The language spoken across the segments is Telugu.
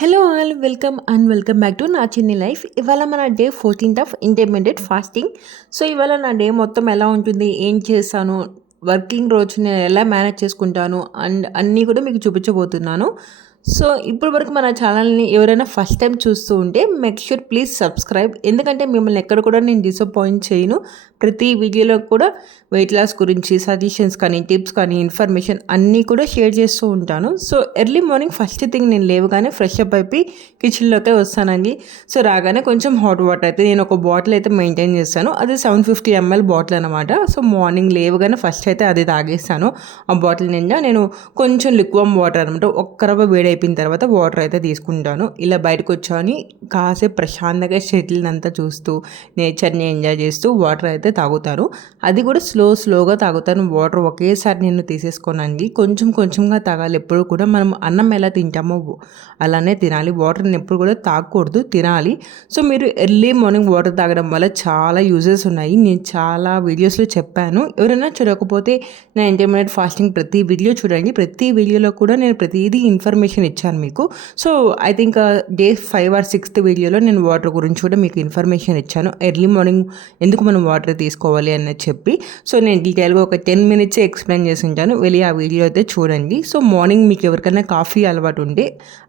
Hello all welcome back to నా చిన్ని లైఫ్. ఇవాళ మన day 14th of intermediate fasting. So ఇవాళ నా డే మొత్తం ఎలా ఉంటుంది, ఏం చేస్తాను, వర్కింగ్ రోజు నేను ఎలా మేనేజ్ చేసుకుంటాను అండ్ అన్నీ కూడా మీకు చూపించబోతున్నాను. సో ఇప్పుడు వరకు మన ఛానల్ని ఎవరైనా ఫస్ట్ టైం చూస్తూ ఉంటే మేక్ షూర్ ప్లీజ్ సబ్స్క్రైబ్, ఎందుకంటే మిమ్మల్ని ఎక్కడ కూడా నేను డిసప్పాయింట్ చేయను. ప్రతి వీడియోలో కూడా వెయిట్ లాస్ గురించి సజెషన్స్ కానీ, టిప్స్ కానీ, ఇన్ఫర్మేషన్ అన్నీ కూడా షేర్ చేస్తూ ఉంటాను. So early morning first thing నేను లేవగానే ఫ్రెష్ అప్ అయిపోయి కిచెన్లోకే వస్తానండి. సో రాగానే కొంచెం హాట్ వాటర్ అయితే నేను ఒక బాటిల్ అయితే మెయింటైన్ చేస్తాను. అది 750 ml బాటిల్ అనమాట. సో మార్నింగ్ లేవగానే ఫస్ట్ అయితే అది తాగేస్తాను. ఆ బాటిల్ నిండా నేను కొంచెం లిక్వమ్ వాటర్ అనమాట, ఒక్క రవ్వ వేడైపోయిన తర్వాత వాటర్ అయితే తీసుకుంటాను. ఇలా బయటకు వచ్చాని కాసేపు ప్రశాంతంగా షటిల్ని అంతా చూస్తూ నేచర్ని ఎంజాయ్ చేస్తూ వాటర్ అయితే తాగుతాను. అది కూడా స్లోగా తాగుతాను. వాటర్ ఒకేసారి నేను తీసేసుకోనండి, కొంచెం కొంచెంగా తాగాలి. ఎప్పుడు కూడా మనం అన్నం ఎలా తింటామో అలానే తినాలి. వాటర్ని ఎప్పుడు కూడా తాగకూడదు, తినాలి. సో మీరు ఎర్లీ మార్నింగ్ వాటర్ తాగడం వల్ల చాలా యూజెస్ ఉన్నాయి. నేను చాలా వీడియోస్లో చెప్పాను. ఎవరైనా చూడకపోతే నా ఇంటర్మీడియట్ ఫాస్టింగ్ ప్రతి వీడియో చూడండి. ప్రతి వీడియోలో కూడా నేను ప్రతిదీ ఇన్ఫర్మేషన్ ఇచ్చాను మీకు. So I think day 5 or 6th వీడియోలో నేను వాటర్ గురించి కూడా మీకు ఇన్ఫర్మేషన్ ఇచ్చాను. ఎర్లీ మార్నింగ్ ఎందుకు మనం వాటర్ తీసుకోవాలి అన్నది చెప్పి. సో నేను డీటెయిల్గా ఒక 10 minutes ఎక్స్ప్లెయిన్ చేసి ఉంటాను, వెళ్ళి ఆ వీడియో అయితే చూడండి. సో మార్నింగ్ మీకు ఎవరికైనా కాఫీ అలవాటు ఉంటే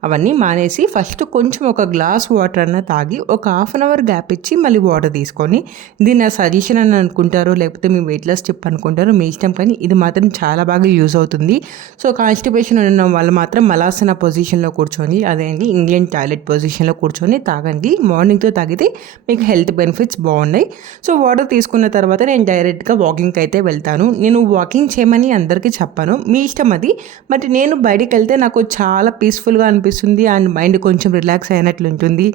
అవన్నీ మానేసి ఫస్ట్ కొంచెం ఒక గ్లాస్ వాటర్ అన్న తాగి ఒక 1/2 hour గ్యాప్ ఇచ్చి మళ్ళీ వాటర్ తీసుకొని, దీన్ని నా సజెషన్ అని అనుకుంటారో లేకపోతే మీ వెయిట్ లాస్ టిప్ అనుకుంటారో మీ ఇష్టం, కానీ ఇది మాత్రం చాలా బాగా యూజ్ అవుతుంది. సో కాన్స్టిపేషన్ ఉన్న వాళ్ళు మాత్రం మలాసన పొజిషన్లో కూర్చొని, అదేంటి ఇండియన్ టాయిలెట్ పొజిషన్లో కూర్చొని తాగండి. మార్నింగ్తో తాగితే మీకు హెల్త్ బెనిఫిట్స్ బాగున్నాయి. సో వాటర్ తీసుకున్న తర్వాత నేను డైరెక్ట్గా వాకింగ్కి అయితే వెళ్తాను. నేను వాకింగ్ చేయమని అందరికీ చెప్పాను, మీ ఇష్టం అది. బట్ నేను బయటికి వెళ్తే నాకు చాలా పీస్ఫుల్గా అనిపిస్తుంది అండ్ మైండ్ కొంచెం రిలాక్స్ అయినట్లు ఉంటుంది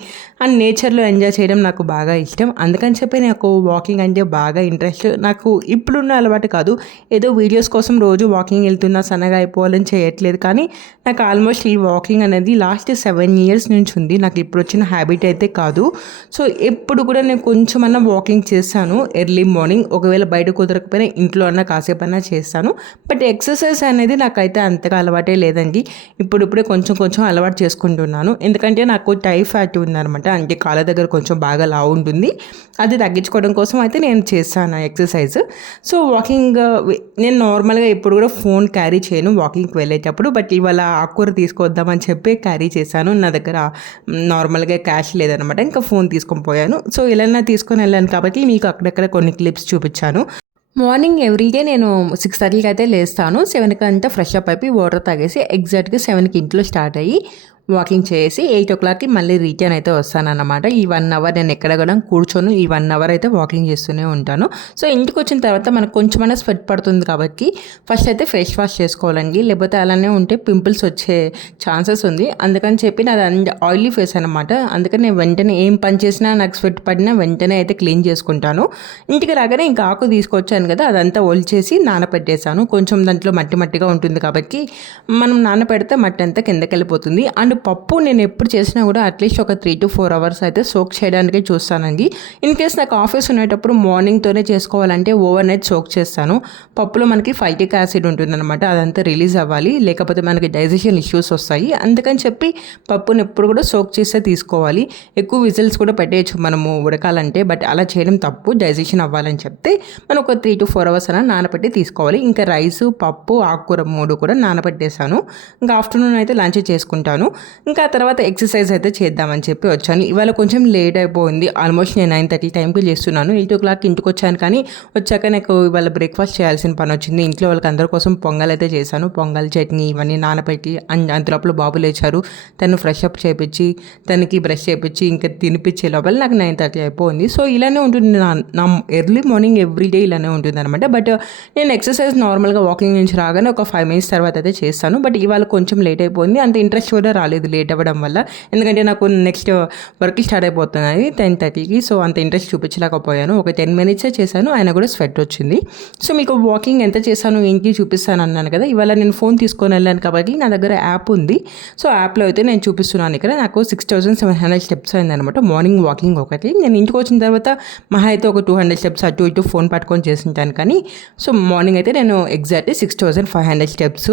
అండ్ నేచర్లో ఎంజాయ్ చేయడం నాకు బాగా ఇష్టం. అందుకని చెప్పి నాకు వాకింగ్ అంటే బాగా ఇంట్రెస్ట్. నాకు ఇప్పుడున్న అలవాటు కాదు, ఏదో వీడియోస్ కోసం రోజు వాకింగ్ వెళ్తున్నా సన్నగా అయిపోవాలని చేయట్లేదు. కానీ నాకు ఆల్మోస్ట్ ఈ వాకింగ్ అనేది లాస్ట్ 7 years నుంచి ఉంది. నాకు ఇప్పుడు వచ్చిన హ్యాబిట్ అయితే కాదు. సో ఎప్పుడు కూడా నేను కొంచెమన్నా వాకింగ్ చేస్తాను ఎర్లీ మార్నింగ్. ఒకవేళ బయట కుదరకపోయినా ఇంట్లో అన్నా కాసేపన్నా చేస్తాను. బట్ ఎక్సర్సైజ్ అనేది నాకైతే అంతగా అలవాటే లేదండి. ఇప్పుడిప్పుడే కొంచెం అలవాటు చేసుకుంటున్నాను. ఎందుకంటే నాకు టై ఫ్యాట్ ఉందనమాట, అంటే కాళ్ళ దగ్గర కొంచెం బాగా లావు ఉంటుంది. అది తగ్గించుకోవడం కోసం అయితే నేను చేస్తాను ఎక్సర్సైజ్. సో వాకింగ్ నేను నార్మల్గా ఎప్పుడు కూడా ఫోన్ క్యారీ చేయను వాకింగ్కి వెళ్ళేటప్పుడు. బట్ ఇవాళ ఆకుకూర తీసుకొద్దామని చెప్పి క్యారీ చేశాను. నా దగ్గర నార్మల్గా క్యాష్ లేదనమాట, ఇంకా ఫోన్ తీసుకొని పోయాను. సో ఇలా తీసుకొని వెళ్ళాను కాబట్టి మీకు అక్కడక్కడ కొన్ని క్లిప్స్ చూపించాను. మార్నింగ్ ఎవ్రీడే నేను 6:30కి అయితే లేస్తాను. 7కి అంతా ఫ్రెష్ అప్ అయిపోయి వాటర్ తాగేసి ఎగ్జాక్ట్గా 7కి ఇంట్లో స్టార్ట్ అయ్యి వాకింగ్ చేసి 8 o'clockకి మళ్ళీ రిటర్న్ అయితే వస్తానన్నమాట. ఈ 1 hour నేను ఎక్కడ కూడా కూర్చొని ఈ 1 hour అయితే వాకింగ్ చేస్తూనే ఉంటాను. సో ఇంటికి వచ్చిన తర్వాత మనకు కొంచెమైనా స్వెట్ పడుతుంది కాబట్టి ఫస్ట్ అయితే ఫేస్ వాష్ చేసుకోవాలండి, లేకపోతే అలానే ఉంటే పింపుల్స్ వచ్చే ఛాన్సెస్ ఉంది. అందుకని చెప్పి నాది ఆయిలీ ఫేస్ అనమాట. అందుకని నేను వెంటనే ఏం పని చేసినా నాకు స్వెట్ పడినా వెంటనే అయితే క్లీన్ చేసుకుంటాను. ఇంటికి రాగానే ఇంకా ఆకు తీసుకొచ్చాను కదా, అదంతా ఒలిచేసి నానపెట్టేశాను. కొంచెం దాంట్లో మట్టిగా ఉంటుంది కాబట్టి మనం నానపెడితే మట్టి అంతా కిందకి వెళ్ళిపోతుంది. అండ్ పప్పు నేను ఎప్పుడు చేసినా కూడా అట్లీస్ట్ ఒక 3 to 4 hours అయితే సోక్ చేయడానికి చూస్తానండి. ఇన్ కేస్ నాకు ఆఫీస్ ఉండేటప్పుడు మార్నింగ్తోనే చేసుకోవాలంటే ఓవర్ నైట్ సోక్ చేస్తాను. పప్పులో మనకి ఫైటిక్ యాసిడ్ ఉంటుందన్నమాట, అదంతా రిలీజ్ అవ్వాలి, లేకపోతే మనకి డైజెషన్ ఇష్యూస్ వస్తాయి. అందుకని చెప్పి పప్పుని ఎప్పుడు కూడా సోక్ చేస్తే తీసుకోవాలి. ఎక్కువ విజిల్స్ కూడా పెట్టేయచ్చు మనము ఉడకాలంటే, బట్ అలా చేయడం తప్పు. డైజెషన్ అవ్వాలని చెప్తే మనం ఒక 3 to 4 hours అలా నానబెట్టి తీసుకోవాలి. ఇంకా రైస్, పప్పు, ఆకుకూర 3 కూడా నానబెట్టేశాను. ఇంకా ఆఫ్టర్నూన్ అయితే లంచ్ చేసుకుంటాను. ఇంకా తర్వాత ఎక్సర్సైజ్ అయితే చేద్దామని చెప్పి వచ్చాను. ఇవాళ కొంచెం లేట్ అయిపోయింది. ఆల్మోస్ట్ నేను 9:30 టైంకి చేస్తున్నాను. 8 o'clock ఇంటికి వచ్చాను. కానీ వచ్చాక నాకు ఇవాళ బ్రేక్ఫాస్ట్ చేయాల్సిన పని వచ్చింది. ఇంట్లో వాళ్ళకి అందరి కోసం పొంగల్ అయితే చేశాను. పొంగల్, చట్నీ ఇవన్నీ నానబెట్టి అంతలోపల బాబు లేచారు. తను ఫ్రెష్ అప్ చేయించి తనకి బ్రష్ చేయించి ఇంకా తినిపించే లోపల నాకు 9:30 అయిపోయింది. సో ఇలానే ఉంటుంది నా ఎర్లీ మార్నింగ్ ఎవ్రీడే ఇలానే ఉంటుంది అనమాట. బట్ నేను ఎక్సర్సైజ్ నార్మల్గా వాకింగ్ నుంచి రాగానే ఒక 5 minutes తర్వాత అయితే చేస్తాను. బట్ ఇవాళ కొంచెం లేట్ అయిపోయింది. అంత ఇంట్రెస్ట్ కూడా రాలేదు లేట్ అవ్వడం వల్ల, ఎందుకంటే నాకు నెక్స్ట్ వర్క్ స్టార్ట్ అయిపోతున్నాయి 10:30కి. సో అంత ఇంట్రెస్ట్ చూపించలేకపోయాను. ఒక 10 minutes చేశాను, ఆయన కూడా స్వెట్ వచ్చింది. సో మీకు వాకింగ్ ఎంత చేశాను ఏంటి చూపిస్తాను అన్నాను కదా. ఇవాళ నేను ఫోన్ తీసుకొని వెళ్ళాను కాబట్టి నా దగ్గర యాప్ ఉంది. సో యాప్లో అయితే నేను చూపిస్తున్నాను. ఇక్కడ నాకు 6,700 steps అయిందనమాట మార్నింగ్ వాకింగ్ ఒకటి. నేను ఇంటికి వచ్చిన తర్వాత మహా అయితే ఒక 200 steps అటు ఇటు ఫోన్ పట్టుకొని చేసింటాను. కానీ సో మార్నింగ్ అయితే నేను ఎగ్జాక్ట్లీ 6,500 steps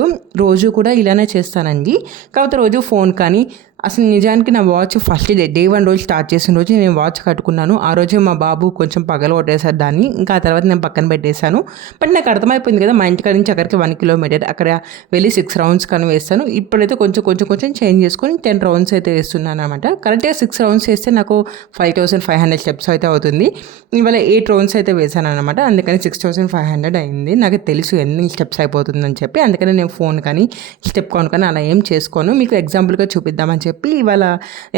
రోజు కూడా ఇలానే చేస్తానండి. కాకపోతే రోజు ఫోన్ కానీ అసలు నిజానికి నా వాచ్ ఫస్ట్ డే 1 రోజు స్టార్ట్ చేసిన రోజు నేను వాచ్ కట్టుకున్నాను. ఆ రోజే మా బాబు కొంచెం పగలగొట్టేసారు దాన్ని. ఇంకా ఆ తర్వాత నేను పక్కన పెట్టేశాను. బట్ నాకు అర్థమైపోయింది కదా, మా ఇంటికాడ నుంచి అక్కడికి 1 కిలోమీటర్. అక్కడ వెళ్ళి 6 రౌండ్స్ కానీ వేస్తాను. ఇప్పుడైతే కొంచెం చేంజ్ చేసుకొని 10 రౌండ్స్ అయితే వేస్తున్నాను అనమాట. కరెక్ట్గా 6 రౌండ్స్ వేస్తే నాకు 5500 స్టెప్స్ అయితే అవుతుంది. ఇవాళ 8 రౌండ్స్ అయితే వేసాను అనమాట. అందుకని 6500 అయింది. నాకు తెలుసు ఎన్ని స్టెప్స్ అయిపోతుందని చెప్పి. అందుకని నేను ఫోన్ కానీ స్టెప్ కౌంట్ కానీ అలా ఏం చేసుకోను. మీకు ఎగ్జాంపుల్గా చూపిద్దామని చెప్పి ఇవాళ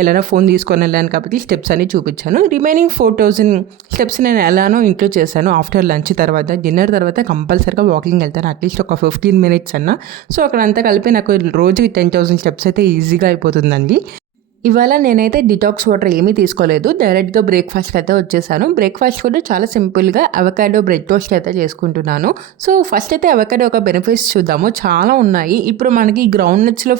ఎలానో ఫోన్ తీసుకొని వెళ్ళాను కాబట్టి స్టెప్స్ అన్ని చూపించాను. రిమైనింగ్ 4000 స్టెప్స్ నేను ఎలానో ఇంట్లో చేశాను. ఆఫ్టర్ లంచ్ తర్వాత, డిన్నర్ తర్వాత కంపల్సరీగా వాకింగ్ వెళ్తాను, అట్లీస్ట్ ఒక 15 మినిట్స్ అన్న. సో అక్కడంతా కలిపి నాకు రోజుకి 10,000 స్టెప్స్ అయితే ఈజీగా అయిపోతుందండి. ఇవాళ నేనైతే డిటాక్స్ వాటర్ ఏమీ తీసుకోలేదు, డైరెక్ట్గా బ్రేక్ఫాస్ట్కి అయితే వచ్చేసాను. బ్రేక్ఫాస్ట్ కూడా చాలా సింపుల్గా అవకాడో బ్రెడ్ టోస్ట్ అయితే చేసుకుంటున్నాను. సో ఫస్ట్ అయితే అవకాడో ఒక బెనిఫిట్స్ చూద్దాము. చాలా ఉన్నాయి. ఇప్పుడు మనకి గ్రౌండ్ నట్స్లో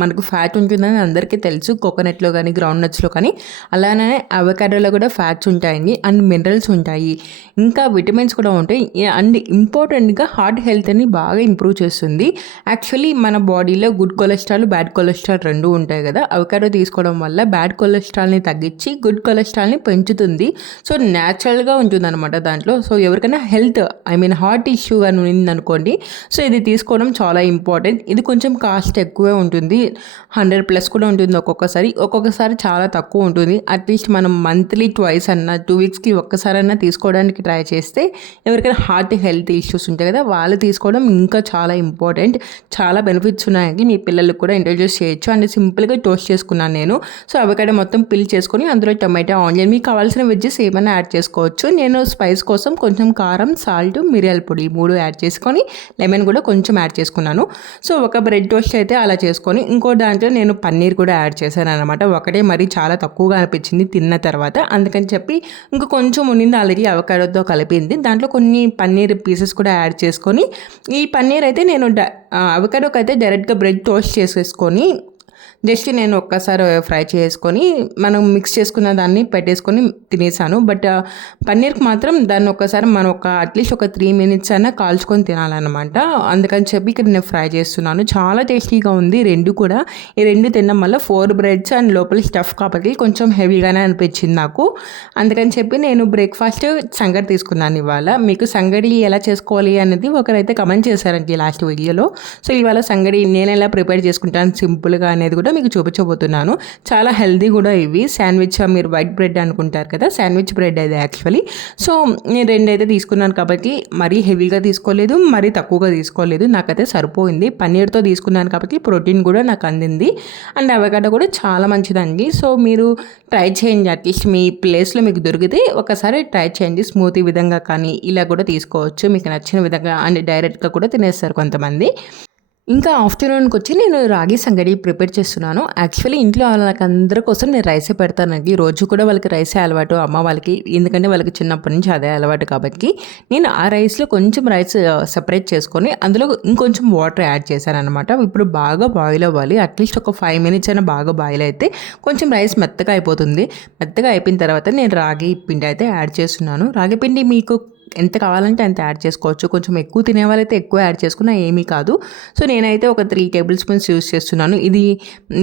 మనకు ఫ్యాట్ ఉంటుందని అందరికీ తెలుసు, కోకోనట్లో కానీ గ్రౌండ్ నట్స్లో కానీ. అలానే అవకాడోలో కూడా ఫ్యాట్స్ ఉంటాయండి, అండ్ మినరల్స్ ఉంటాయి, ఇంకా విటమిన్స్ కూడా ఉంటాయి. అండ్ ఇంపార్టెంట్గా హార్ట్ హెల్త్ని బాగా ఇంప్రూవ్ చేస్తుంది. యాక్చువల్లీ మన బాడీలో గుడ్ కొలెస్ట్రాల్, బ్యాడ్ కొలెస్ట్రాల్ రెండు ఉంటాయి కదా. అవకాడో తీసుకోవడం వల్ల బ్యాడ్ కొలెస్ట్రాల్ని తగ్గించి గుడ్ కొలెస్ట్రాల్ని పెంచుతుంది. సో న్యాచురల్గా ఉంటుందన్నమాట దాంట్లో. సో ఎవరికైనా హెల్త్ హార్ట్ ఇష్యూ కానీ ఉందనుకోండి, సో ఇది తీసుకోవడం చాలా ఇంపార్టెంట్. ఇది కొంచెం కాస్ట్ ఎక్కువే ఉంటుంది, 100+ కూడా ఉంటుంది ఒక్కొక్కసారి చాలా తక్కువ ఉంటుంది. అట్లీస్ట్ మనం మంత్లీ ట్వైస్ అన్నా 2 వీక్స్కి ఒక్కసారైనా తీసుకోవడానికి ట్రై చేస్తే, ఎవరికైనా హార్ట్ హెల్త్ ఇష్యూస్ ఉంటాయి కదా, వాళ్ళు తీసుకోవడం ఇంకా చాలా ఇంపార్టెంట్. చాలా బెనిఫిట్స్ ఉన్నాయండి, మీ పిల్లలకు కూడా ఇంట్రడ్యూస్ చేయొచ్చు. అండ్ సింపుల్గా టోస్ట్ చేసుకున్నాను నేను. సో అవకాడో మొత్తం పిల్ చేసుకొని అందులో టమాటా, ఆనియన్, మీకు కావాల్సిన వెజ్జెస్ ఏమైనా యాడ్ చేసుకోవచ్చు. నేను స్పైస్ కోసం కొంచెం కారం, సాల్ట్, మిరియాల పొడి 3 యాడ్ చేసుకొని లెమన్ కూడా కొంచెం యాడ్ చేసుకున్నాను. సో ఒక బ్రెడ్ టోస్ట్ అయితే అలా చేసుకొని, ఇంకో దాంట్లో నేను పన్నీర్ కూడా యాడ్ చేశాను అనమాట. ఒకటే మరి చాలా తక్కువగా అనిపించింది తిన్న తర్వాత, అందుకని చెప్పి ఇంకా కొంచెం ఉండింది ఆల్రెడీ అవకాడోతో కలిపింది, దాంట్లో కొన్ని పన్నీర్ పీసెస్ కూడా యాడ్ చేసుకొని, ఈ పన్నీర్ అయితే నేను అవకాడోకి అయితే డైరెక్ట్గా బ్రెడ్ టోస్ట్ చేసేసుకొని జస్ట్ నేను ఒక్కసారి ఫ్రై చేసుకొని మనం మిక్స్ చేసుకున్న దాన్ని పెట్టేసుకొని తినేసాను. బట్ పన్నీర్కి మాత్రం దాన్ని ఒక్కసారి మనం అట్లీస్ట్ ఒక 3 మినిట్స్ అయినా కాల్చుకొని తినాలన్నమాట. అందుకని చెప్పి ఇక్కడ నేను ఫ్రై చేస్తున్నాను. చాలా టేస్టీగా ఉంది రెండు కూడా. ఈ రెండు తినడం వల్ల 4 బ్రెడ్స్ అండ్ లోపల స్టఫ్ కాబట్టి కొంచెం హెవీగానే అనిపించింది నాకు. అందుకని చెప్పి నేను బ్రేక్ఫాస్ట్ సంగటి తీసుకున్నాను ఇవాళ. మీకు సంగటి ఎలా చేసుకోవాలి అనేది ఒకరైతే కమెంట్ చేశారండి లాస్ట్ వీడియోలో. సో ఇవాళ సంగటి నేను ఎలా ప్రిపేర్ చేసుకుంటాను సింపుల్గా అనేది కూడా మీకు చూపించబోతున్నాను. చాలా హెల్దీ కూడా ఇవి. శాండ్విచ్, మీరు వైట్ బ్రెడ్ అనుకుంటారు కదా, శాండ్విచ్ బ్రెడ్ అది యాక్చువల్లీ. సో నేను 2 అయితే తీసుకున్నాను కాబట్టి మరీ హెవీగా తీసుకోలేదు, మరీ తక్కువగా తీసుకోలేదు, నాకైతే సరిపోయింది. పన్నీర్తో తీసుకున్నాను కాబట్టి ప్రోటీన్ కూడా నాకు అందింది. అండ్ అవకాడో కూడా చాలా మంచిదండి. సో మీరు ట్రై చేయండి, అట్లీస్ట్ మీ ప్లేస్లో మీకు దొరికితే ఒకసారి ట్రై చేయండి. స్మూతీ విధంగా కానీ ఇలా కూడా తీసుకోవచ్చు, మీకు నచ్చిన విధంగా. అండ్ డైరెక్ట్గా కూడా తినేస్తారు కొంతమంది. ఇంకా ఆఫ్టర్నూన్కి వచ్చి నేను రాగి సంగటి ప్రిపేర్ చేస్తున్నాను. యాక్చువల్లీ ఇంట్లో వాళ్ళకందరి కోసం నేను రైసే పెడతానండి. రోజు కూడా వాళ్ళకి రైసే అలవాటు, అమ్మ వాళ్ళకి, ఎందుకంటే వాళ్ళకి చిన్నప్పటి నుంచి అదే అలవాటు కాబట్టి. నేను ఆ రైస్లో కొంచెం రైస్ సెపరేట్ చేసుకొని అందులో ఇంకొంచెం వాటర్ యాడ్ చేశాను అనమాట. ఇప్పుడు బాగా బాయిల్ అవ్వాలి, అట్లీస్ట్ ఒక 5 మినిట్స్ అయినా బాగా బాయిల్ అయితే కొంచెం రైస్ మెత్తగా అయిపోతుంది. మెత్తగా అయిపోయిన తర్వాత నేను రాగి పిండి అయితే యాడ్ చేస్తున్నాను. రాగి పిండి మీకు ఎంత కావాలంటే అంత యాడ్ చేసుకోవచ్చు. కొంచెం ఎక్కువ తినే వాళ్ళైతే ఎక్కువ యాడ్ చేసుకున్నా ఏమీ కాదు. సో నేనైతే ఒక 3 టేబుల్ స్పూన్స్ యూస్ చేస్తున్నాను. ఇది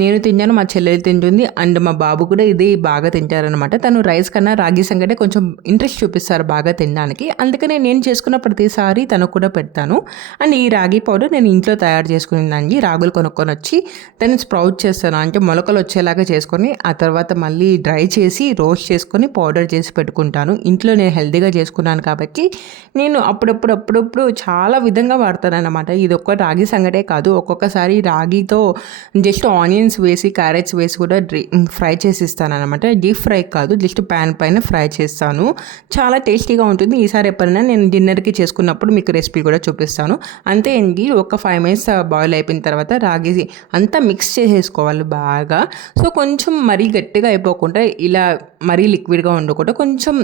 నేను తింటాను, మా చెల్లెలు తింటుంది, అండ్ మా బాబు కూడా ఇది బాగా తింటారనమాట. తను రైస్ కన్నా రాగి సంగటే కొంచెం ఇంట్రెస్ట్ చూపిస్తారు బాగా తినడానికి. అందుకనే నేను చేసుకున్న ప్రతిసారి తనకు కూడా పెడతాను. అండ్ ఈ రాగి పౌడర్ నేను ఇంట్లో తయారు చేసుకున్నానండి. రాగులు కొనుక్కొని వచ్చి దాన్ని స్ప్రౌట్ చేస్తాను, అంటే మొలకలు వచ్చేలాగా చేసుకొని ఆ తర్వాత మళ్ళీ డ్రై చేసి రోస్ట్ చేసుకొని పౌడర్ చేసి పెట్టుకుంటాను. ఇంట్లో నేను హెల్తీగా చేసుకున్నాను కాబట్టి నేను అప్పుడప్పుడు చాలా విధంగా వాడతానన్నమాట. ఇది ఒక్క రాగి సంగటే కాదు, ఒక్కొక్కసారి రాగితో జస్ట్ ఆనియన్స్ వేసి, క్యారెట్స్ వేసి కూడా ఫ్రై చేసి ఇస్తానన్నమాట. డీప్ ఫ్రై కాదు, జస్ట్ ప్యాన్ పైన ఫ్రై చేస్తాను. చాలా టేస్టీగా ఉంటుంది. ఈసారి ఎప్పుడైనా నేను డిన్నర్కి చేసుకున్నప్పుడు మీకు రెసిపీ కూడా చూపిస్తాను. అంతే అండి, ఒక 5 మినిట్స్ బాయిల్ అయిపోయిన తర్వాత రాగి అంతా మిక్స్ చేసేసుకోవాలి బాగా. సో కొంచెం మరీ గట్టిగా అయిపోకుండా ఇలా మరీ లిక్విడ్గా ఉండకూడదు, కొంచెం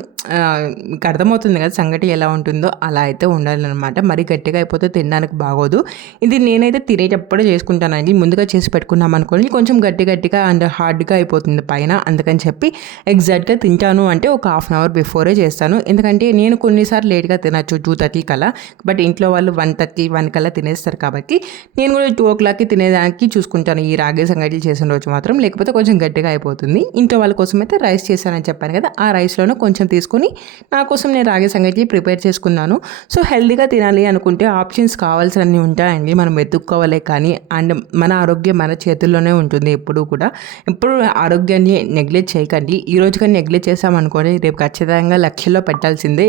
మీకు అర్థమవుతుంది కదా సంగటి ఎలా ఉంటుందో అలా అయితే ఉండాలన్నమాట. మరీ గట్టిగా అయిపోతే తినడానికి బాగోదు. ఇది నేనైతే తినేటప్పుడే చేసుకుంటానండి. ముందుగా చేసి పెట్టుకున్నాం అనుకోండి కొంచెం గట్టిగా అండ్ హార్డ్గా అయిపోతుంది పైన. అందుకని చెప్పి ఎగ్జాక్ట్గా తింటాను అంటే ఒక హాఫ్ అన్ అవర్ బిఫోరే చేస్తాను. ఎందుకంటే నేను కొన్నిసార్లు లేట్గా తినచ్చు 2:30 కల్లా, బట్ ఇంట్లో వాళ్ళు 1:30, 1 కల్లా తినేస్తారు కాబట్టి నేను కూడా 2 o'clockకి తినేదానికి చూసుకుంటాను ఈ రాగి సంగటి చేసిన రోజు మాత్రం. లేకపోతే కొంచెం గట్టిగా అయిపోతుంది. ఇంట్లో వాళ్ళ కోసం అయితే రైస్ చేశానని చెప్పాను కదా, ఆ రైస్లోనే కొంచెం తీసుకొని నా కోసం నేను రాగి సంగటి ప్రిపేర్ చేసుకున్నాను. సో హెల్తీగా తినాలి అనుకుంటే ఆప్షన్స్ కావాల్సినవి ఉంటాయండి, మనం వెతుక్కోవాలే కానీ. అండ్ మన ఆరోగ్యం మన చేతుల్లోనే ఉంటుంది ఎప్పుడు కూడా. ఎప్పుడు ఆరోగ్యాన్ని నెగ్లెక్ట్ చేయకండి. ఈ రోజు కానీ నెగ్లెక్ట్ చేసామనుకోండి రేపు ఖచ్చితంగా లక్షల్లో పెట్టాల్సిందే.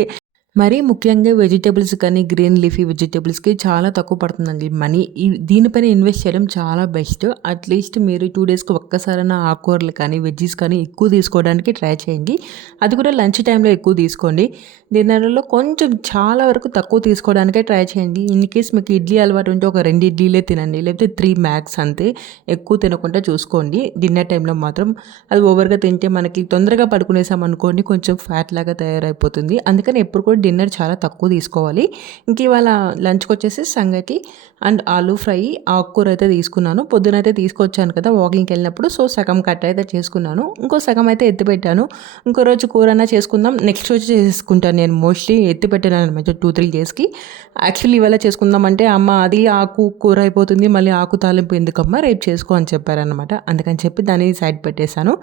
మరీ ముఖ్యంగా వెజిటేబుల్స్ కానీ గ్రీన్ లీఫీ వెజిటేబుల్స్కి చాలా తక్కువ పడుతుందండి మనీ. దీనిపైన ఇన్వెస్ట్ చేయడం చాలా బెస్ట్. అట్లీస్ట్ మీరు 2 డేస్కి ఒక్కసారైనా ఆకుకూరలు కానీ వెజ్జీస్ కానీ ఎక్కువ తీసుకోవడానికి ట్రై చేయండి. అది కూడా లంచ్ టైంలో ఎక్కువ తీసుకోండి. డిన్నర్లో కొంచెం చాలా వరకు తక్కువ తీసుకోవడానికే ట్రై చేయండి. ఇన్ కేస్ మీకు ఇడ్లీ అలవాటు ఉంటే ఒక 2 ఇడ్లీలే తినండి, లేకపోతే 3 మ్యాక్స్ అంతే. ఎక్కువ తినకుండా చూసుకోండి. డిన్నర్ టైంలో మాత్రం అది ఓవర్గా తింటే మనకి తొందరగా పడుకునేసాం అనుకోండి కొంచెం ఫ్యాట్ లాగా తయారైపోతుంది. అందుకని ఎప్పుడు కూడా డిన్నర్ చాలా తక్కువ తీసుకోవాలి. ఇంక ఇవాళ లంచ్కి వచ్చేసి సంగటి అండ్ ఆలూ ఫ్రై, ఆకుకూర అయితే తీసుకున్నాను. పొద్దునైతే తీసుకొచ్చాను కదా వాకింగ్కి వెళ్ళినప్పుడు, సో సగం కట్ అయితే చేసుకున్నాను, ఇంకో సగం అయితే ఎత్తిపెట్టాను. ఇంకో రోజు కూర అన్నా చేసుకుందాం, నెక్స్ట్ రోజు చేసుకుంటాను నేను. మోస్ట్లీ ఎత్తిపెట్టాను అనమాట 2-3 డేస్కి. యాక్చువల్లీ ఇవాళ చేసుకుందామంటే అమ్మ అది ఆకు కూర అయిపోతుంది, మళ్ళీ ఆకు తాలింపు ఎందుకమ్మా రేపు చేసుకో అని చెప్పారనమాట. అందుకని చెప్పి దాన్ని సైడ్ పెట్టేశాను.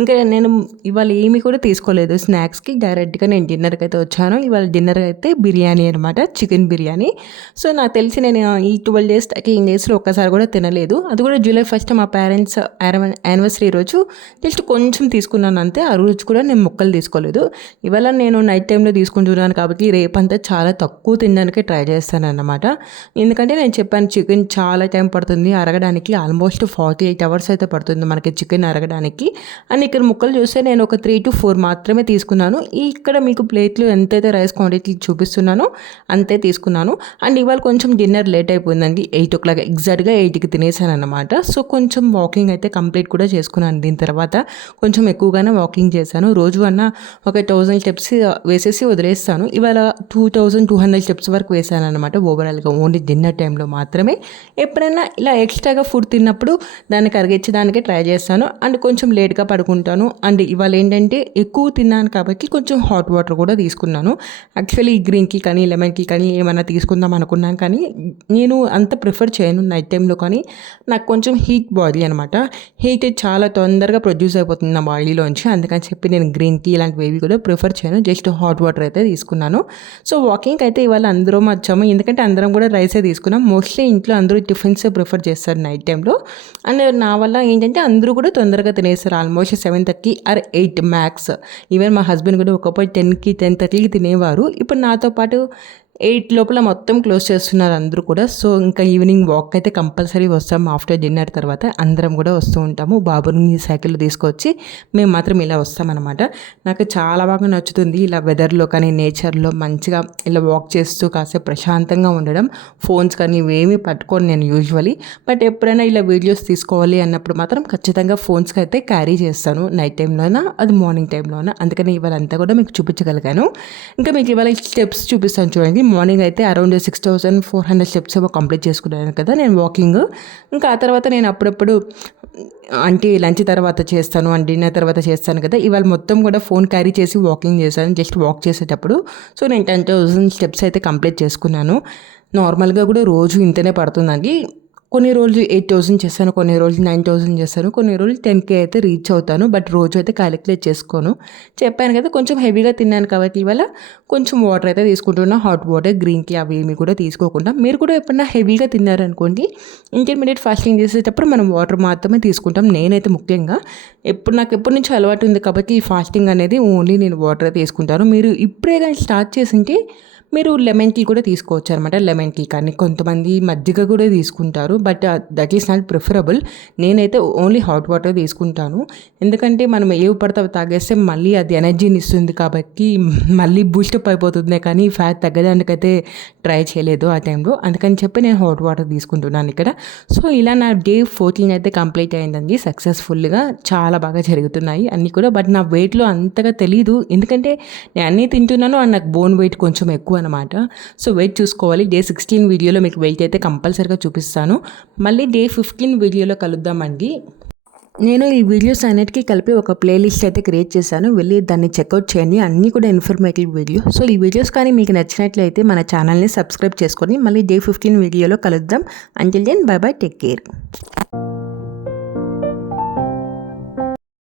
ఇంకా నేను ఇవాళ ఏమీ కూడా తీసుకోలేదు స్నాక్స్కి, డైరెక్ట్గా నేను డిన్నర్కి అయితే వచ్చాను. ఇవాళ డిన్నర్ అయితే బిర్యానీ అనమాట, చికెన్ బిర్యానీ. సో నాకు తెలిసి నేను ఈ 12 డేస్ 13 డేస్లో ఒక్కసారి కూడా తినలేదు. అది కూడా July 1 మా పేరెంట్స్ యానివర్సరీ రోజు జస్ట్ కొంచెం తీసుకున్నాను అంతే. ఆ రోజు కూడా నేను ముక్కలు తీసుకోలేదు. ఇవాళ నేను నైట్ టైంలో తీసుకుంటున్నాను కాబట్టి రేపంతా చాలా తక్కువ తినడానికి ట్రై చేస్తాను అన్నమాట. ఎందుకంటే నేను చెప్పాను చికెన్ చాలా టైం పడుతుంది అరగడానికి, ఆల్మోస్ట్ 48 hours అయితే పడుతుంది మనకి చికెన్ అరగడానికి. అండ్ ఇక్కడ ముక్కలు చూస్తే నేను ఒక 3 to 4 మాత్రమే తీసుకున్నాను. ఇక్కడ మీకు ప్లేట్లు ఎంతైతే రైస్ క్వాంటిటీ చూపిస్తున్నానో అంతే తీసుకున్నాను. అండ్ ఇవాళ కొంచెం డిన్నర్ లేట్ అయిపోయిందండి, 8 o'clock ఎగ్జాక్ట్గా 8కి తినేసాను అనమాట. సో కొంచెం వాకింగ్ అయితే కంప్లీట్ కూడా చేసుకున్నాను. దీని తర్వాత కొంచెం ఎక్కువగానే వాకింగ్ చేశాను. రోజు అన్న ఒక 1000 స్టెప్స్ వేసేసి వదిలేస్తాను. ఇవాళ 2200 స్టెప్స్ వరకు వేసాను అనమాట ఓవరాల్గా, ఓన్లీ డిన్నర్ టైంలో మాత్రమే. ఎప్పుడైనా ఇలా ఎక్స్ట్రాగా ఫుడ్ తిన్నప్పుడు దాన్ని కరిగించడానికి ట్రై చేస్తాను. అండ్ కొంచెం లేట్గా పడుకుంటాను. అండ్ ఇవాళ ఏంటంటే ఎక్కువ తిన్నాను కాబట్టి కొంచెం హాట్ వాటర్ కూడా తీసుకున్నాను. యాక్చువల్లీ గ్రీన్కి కానీ లెమన్కి కానీ ఏమైనా తీసుకుందాం అనుకున్నాను, కానీ నేను అంత ప్రిఫర్ చేయను నైట్ టైంలో. కానీ నాకు కొంచెం హీట్ బాడీ అనమాట, హీట్ చాలా తొందరగా ప్రొడ్యూస్ అయిపోతుంది నా బాడీలోంచి. అందుకని చెప్పి నేను గ్రీన్కి ఇలాంటివి ఏవి కూడా ప్రిఫర్ చేయను, జస్ట్ హాట్ వాటర్ అయితే తీసుకున్నాను. సో వాకింగ్కి అయితే ఇవాళ అందరం వచ్చాము, ఎందుకంటే అందరం కూడా రైసే తీసుకున్నాం. మోస్ట్లీ ఇంట్లో అందరూ టిఫిన్సే ప్రిఫర్ చేస్తారు నైట్ టైంలో. అండ్ నా వల్ల ఏంటంటే అందరూ కూడా తొందరగా తినేస్తారు, ఆల్మోస్ట్ 7:30 or 8 మ్యాక్స్. ఈవెన్ మా హస్బెండ్ కూడా ఒకప్పుడు 10కి 10:30కి తినేవారు. ఇప్పుడు నాతో పాటు 8 లోపల మొత్తం క్లోజ్ చేస్తున్నారు అందరూ కూడా. సో ఇంకా ఈవినింగ్ వాక్ అయితే కంపల్సరీ వస్తాం. ఆఫ్టర్ డిన్నర్ తర్వాత అందరం కూడా వస్తూ ఉంటాము. బాబుని సైకిల్ తీసుకొచ్చి మేము మాత్రం ఇలా వస్తామన్నమాట. నాకు చాలా బాగా నచ్చుతుంది ఇలా వెదర్లో కానీ నేచర్లో మంచిగా ఇలా వాక్ చేస్తూ కాసేపు ప్రశాంతంగా ఉండడం. ఫోన్స్ కానీ ఇవేమీ పట్టుకోను నేను యూజువలీ, బట్ ఎప్పుడైనా ఇలా వీడియోస్ తీసుకోవాలి అన్నప్పుడు మాత్రం ఖచ్చితంగా ఫోన్స్కి అయితే క్యారీ చేస్తాను, నైట్ టైంలోనా అది మార్నింగ్ టైంలోనా. అందుకని ఇవాళ అంతా కూడా మీకు చూపించగలిగాను. ఇంకా మీకు ఇవాళ స్టెప్స్ చూపిస్తాను చూడండి. మార్నింగ్ అయితే అరౌండ్ 6400 స్టెప్స్ ఏమో కంప్లీట్ చేసుకున్నాను కదా నేను వాకింగ్. ఇంకా ఆ తర్వాత నేను అప్పుడప్పుడు అంటే లంచ్ తర్వాత చేస్తాను అండ్ డిన్నర్ తర్వాత చేస్తాను కదా, ఇవాళ మొత్తం కూడా ఫోన్ క్యారీ చేసి వాకింగ్ చేశాను జస్ట్ వాక్ చేసేటప్పుడు. సో నేను 10,000 స్టెప్స్ అయితే కంప్లీట్ చేసుకున్నాను. నార్మల్గా కూడా రోజు ఇంతనే పడుతుందండి. కొన్ని రోజులు 8,000 చేస్తాను, కొన్ని రోజులు 9,000 చేస్తాను, కొన్ని రోజులు 10K అయితే రీచ్ అవుతాను. బట్ రోజు అయితే క్యాలిక్యులేట్ చేసుకోను. చెప్పాను కదా కొంచెం హెవీగా తిన్నాను కాబట్టి ఇవాళ కొంచెం వాటర్ అయితే తీసుకుంటున్నా, హాట్ వాటర్, గ్రీన్ టీ అవి ఏమి కూడా తీసుకోకుండా. మీరు కూడా ఎప్పుడన్నా హెవీగా తిన్నారనుకోండి, ఇంటర్మీడియట్ ఫాస్టింగ్ చేసేటప్పుడు మనం వాటర్ మాత్రమే తీసుకుంటాం. నేనైతే ముఖ్యంగా నాకు ఎప్పటి నుంచో అలవాటు ఉంది కాబట్టి ఈ ఫాస్టింగ్ అనేది ఓన్లీ నేను వాటర్ తీసుకుంటాను. మీరు ఇప్పుడే కానీ స్టార్ట్ చేసింటే మీరు లెమన్ టీ కూడా తీసుకోవచ్చు అనమాట. లెమన్ టీ కానీ కొంతమంది మజ్జిగ కూడా తీసుకుంటారు. But that is not preferable. నేనైతే ఓన్లీ హాట్ వాటర్ తీసుకుంటాను. ఎందుకంటే మనం ఏవి పడితే అవి తాగేస్తే మళ్ళీ అది ఎనర్జీని ఇస్తుంది కాబట్టి మళ్ళీ బూస్టప్ అయిపోతుంది, కానీ ఫ్యాట్ తగ్గడానికైతే ట్రై చేయలేదు ఆ టైంలో. అందుకని చెప్పి నేను హాట్ వాటర్ తీసుకుంటున్నాను ఇక్కడ. సో ఇలా నా డే 14 అయితే కంప్లీట్ అయిందండి సక్సెస్ఫుల్గా. చాలా బాగా జరుగుతున్నాయి అన్నీ కూడా. బట్ నా వెయిట్లో అంతగా తెలీదు, ఎందుకంటే నేను అన్నీ తింటున్నాను అండ్ నాకు బోన్ వెయిట్ కొంచెం ఎక్కువ అనమాట. సో వెయిట్ చూసుకోవాలి. డే 16 వీడియోలో మీకు వెయిట్ అయితే కంపల్సరీగా చూపిస్తాను. మళ్ళీ డే 15 వీడియోలో కలుద్దామండి. నేను ఈ వీడియోస్ అన్నిటికీ కలిపి ఒక ప్లేలిస్ట్ అయితే క్రియేట్ చేశాను. వెళ్ళి దాన్ని చెక్అవుట్ చేయండి. అన్నీ కూడా ఇన్ఫర్మేటివ్ వీడియో. సో ఈ వీడియోస్ కానీ మీకు నచ్చినట్లయితే మన ఛానల్ని సబ్స్క్రైబ్ చేసుకొని మళ్ళీ డే 15 వీడియోలో కలుద్దాం. Until then bye bye, take care.